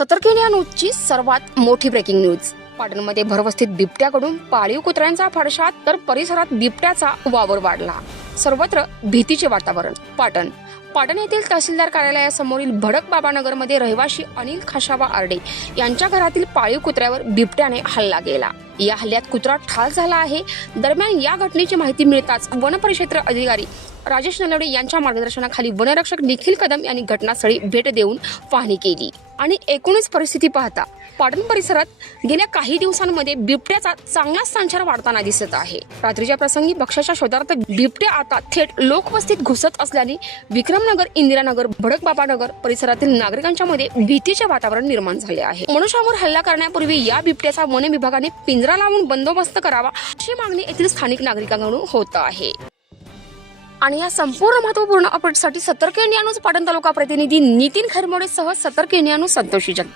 सतर्क न्यूजची सर्वात मोठी ब्रेकिंग न्यूज पाटणमध्ये भरवस्थित बिबट्याकडून पाळीव कुत्र्यांचा फडशा तर परिसरात बिबट्याचा वावर वाढला. सर्वत्र भीतीचे वातावरण. पाटण पाटण येथील तहसीलदार कार्यालयासमोरील भडक बाबानगरमध्ये रहिवाशी अनिल खाशाबा आर्डे यांच्या घरातील पाळीव कुत्र्यावर बिबट्याने हल्ला केला. या हल्ल्यात कुत्रा ठार झाला आहे. दरम्यान या घटनेची माहिती मिळताच वनपरिक्षेत्र अधिकारी राजेश नलवडे यांच्या मार्गदर्शनाखाली वनरक्षक निखिल कदम यांनी घटनास्थळी भेट देऊन पाहणी केली. आणि एकूणच परिस्थिती पाहता पाटण परिसरात गेल्या काही दिवसांमध्ये बिबट्याचा चांगला संचार वाढताना दिसत आहे. रात्रीच्या प्रसंगी पक्षाच्या शोधार्थ बिबट्या आता थेट लोकवस्तीत घुसत असल्याने विक्रमनगर इंदिरानगर भडकबाबानगर परिसरातील नागरिकांच्या मध्ये भीतीचे वातावरण निर्माण झाले आहे. मनुष्यावर हल्ला करण्यापूर्वी या बिबट्याचा वन विभागाने पिंजरा लावून बंदोबस्त करावा अशी मागणी येथील स्थानिक नागरिकांकडून होत आहे. आणि या संपूर्ण महत्त्वपूर्ण अपडेटसाठी सतर्क इंडिया न्यूज पाटण तालुका प्रतिनिधी नितीन खरमोडे सह सतर्क इंडिया न्यूज संतोषी जगता